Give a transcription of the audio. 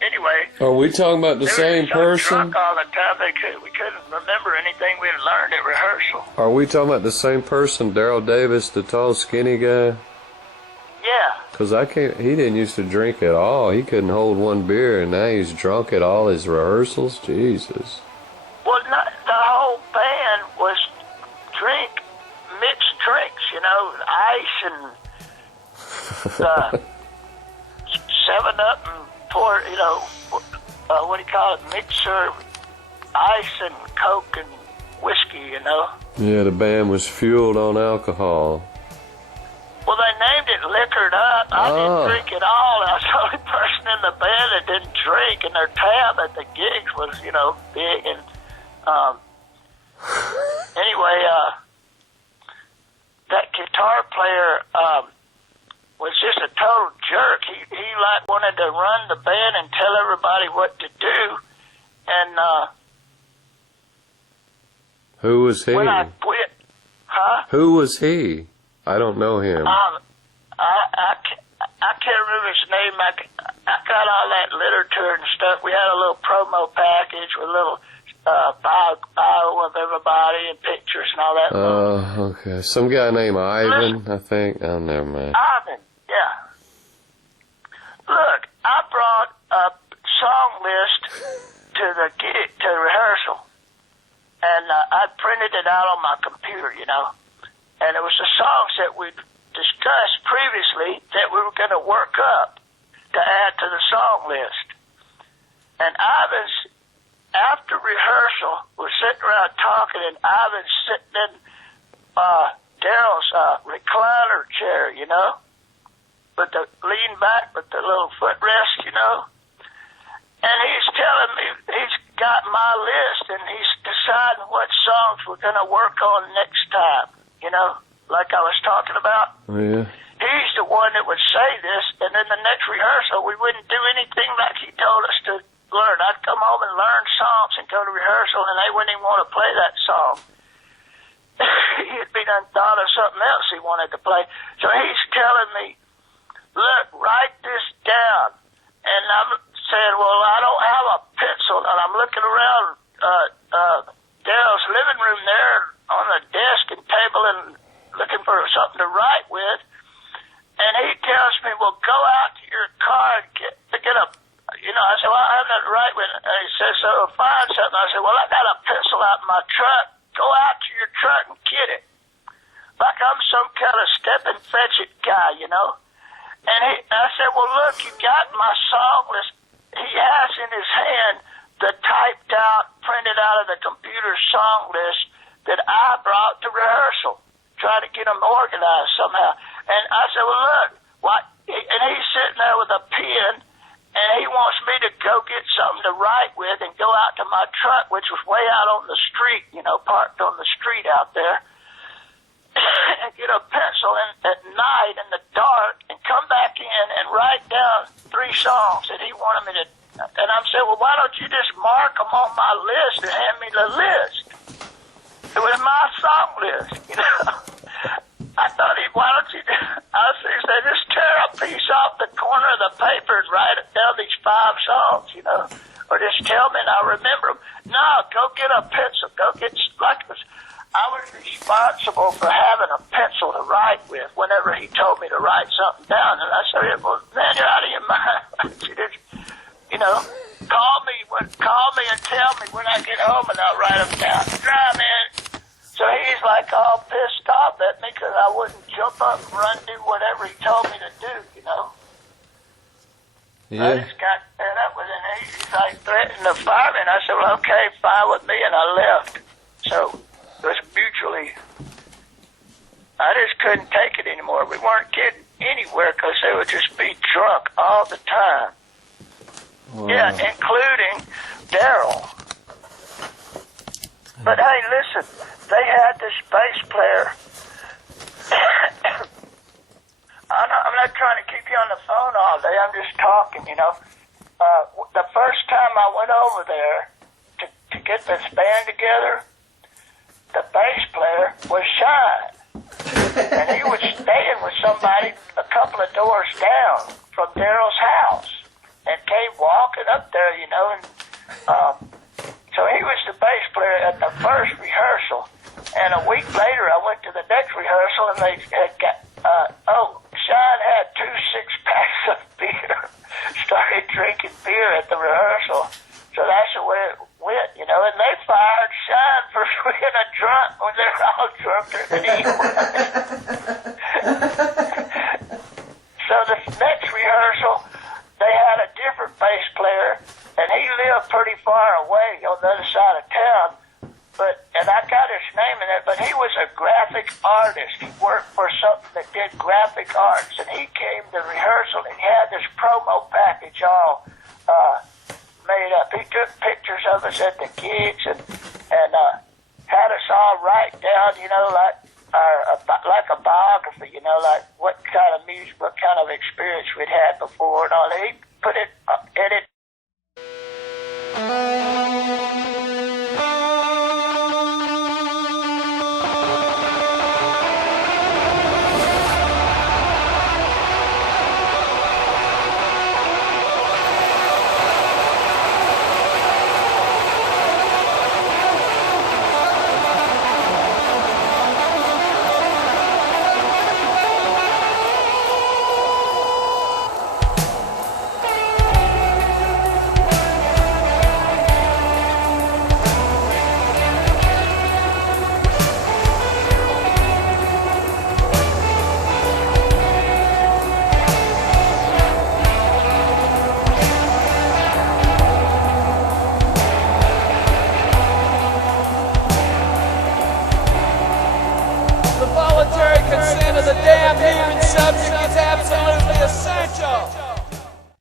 Anyway. Are we talking about the same person? Drunk all the time, we couldn't remember anything we had learned at rehearsal. Are we talking about the same person, Daryl Davis, the tall, skinny guy? Yeah. Because he didn't used to drink at all. He couldn't hold one beer, and now he's drunk at all his rehearsals? Jesus. Well, the whole band was mixed drinks, ice and 7-Up and pour, what do you call it, mixer, ice and Coke and whiskey, Yeah, the band was fueled on alcohol. Well, they named it Liquored Up. I didn't drink at all. I was the only person in the band that didn't drink, and their tab at the gigs was, big. And anyway, that guitar player was just a total jerk. He wanted to run the band and tell everybody what to do. And who was he? When I quit, Who was he? I don't know him. I can't remember his name. I got all that literature and stuff. We had a little promo package with a little bio of everybody and pictures and all that. Okay. Some guy named Ivan, I think. Oh, never mind. Ivan, yeah. Look, I brought a song list to the rehearsal, and I printed it out on my computer, and it was the songs that we discussed previously that we were going to work up to add to the song list. And Ivan's, after rehearsal, we're sitting around talking, and Ivan's sitting in Daryl's recliner chair, with the lean back with the little footrest, and he's telling me he's got my list, and he's deciding what songs we're going to work on next time, like I was talking about. Yeah. He's the one that would say this, and then the next rehearsal, we wouldn't do anything like he told us to learn. I'd come home and learn songs and go to rehearsal, and they wouldn't even want to play that song. He'd be done thought of something else he wanted to play. So he's telling me, look, write this down. And I'm saying, well, I don't have a pencil. And I'm looking around Daryl's living room there on the desk and table and looking for something to write with. And he tells me, well, go out to your car and get a, I said, well, I have nothing to write with. And he says, so find something. I said, well, I got a pencil out in my truck. Go out to your truck and get it. Like I'm some kind of step and fetch it guy, And I said, well, look, you got my song list. He has in his hand the typed out, printed out of the computer song list that I brought to rehearsal, trying to get them organized somehow. And I said, well, look, what? And he's sitting there with a pen, and he wants me to go get something to write with and go out to my truck, which was way out on the street, parked on the street out there, and get a pencil at night in the dark and come back in and write down 3 songs that he wanted me to. And I'm saying, well, why don't you just mark them on my list and hand me the list? It was my song list, I thought, why don't you, I said, just tear a piece off the corner of the paper and write down these 5 songs, or just tell me and I'll remember them. No, go get a pencil. Go get, I was responsible for having a pencil to write with whenever he told me to write something down. And I said, well, man, you're out of your mind. Call me and tell me when I get home and I'll write them down. Nah, man. So he's like all pissed off at me because I wouldn't jump up and run do whatever he told me to do, Yeah. I just got fed up with it. He's like threatening to fire me, and I said, well, okay, fine with me, and I left. So it was mutually. I just couldn't take it anymore. We weren't getting anywhere because they would just be drunk all the time. Wow. Yeah, including Daryl. But hey, listen, they had this bass player. I'm not trying to keep you on the phone all day. I'm just talking, The first time I went over there to get this band together, the bass player was Shine. And he was staying with somebody a couple of doors down from Daryl's house. up there, you know, and so he was the bass player at the first rehearsal. And a week later, I went to the next rehearsal, and they had got, Sean had 2 6-packs of beer, started drinking beer at the rehearsal. So that's the way it went, you know, and they fired Sean for being a drunk when they're all drunker than he was. So the next rehearsal, they had a different bass player, and he lived pretty far away on the other side of town. And I got his name in it, but he was a graphic artist. He worked for something that did graphic arts, and he came to rehearsal, and he had this promo package all made up. He took pictures of us at the gigs and had us all write down, you know, like a biography, you know, like what kind of music, what kind of experience we'd had before and all that. He put it in it